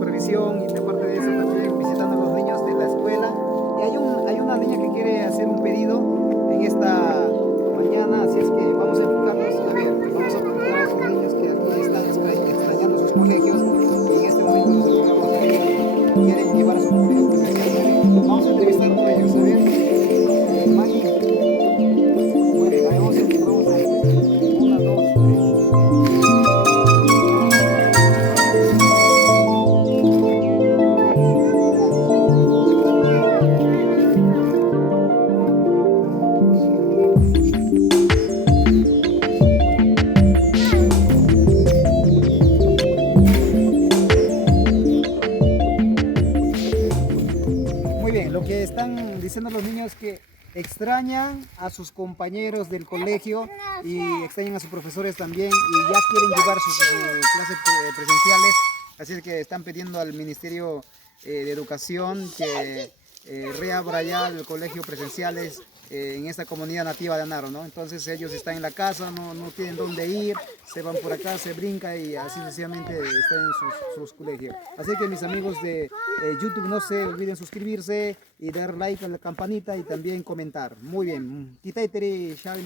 supervisión y aparte de eso también visitando a los niños de la escuela. Y hay una niña que quiere hacer un pedido en esta mañana, así es que vamos a enfocarnos, a ver, vamos a preguntar a esos niños que aquí están extrañando sus colegios y en este momento nos encontramos que ellos quieren llevar a su colegio presencial. Muy bien, vamos a entrevistar a ellos, a ver. Maggie, muy bien, a ver, vamos a entrevistar. Una, dos, tres. Muy bien, lo que están diciendo los niños es que extrañan a sus compañeros del colegio y extrañan a sus profesores también y ya quieren llevar sus clases presenciales, así es que están pidiendo al Ministerio de Educación que reabra ya el colegio presenciales en esta comunidad nativa de Anaro, ¿no? Entonces ellos están en la casa, no tienen dónde ir, se van por acá, se brinca y así sucesivamente están en sus colegios. Así que mis amigos de YouTube, no se olviden suscribirse y dar like a la campanita y también comentar. Muy bien. Kita iteri, Xavi,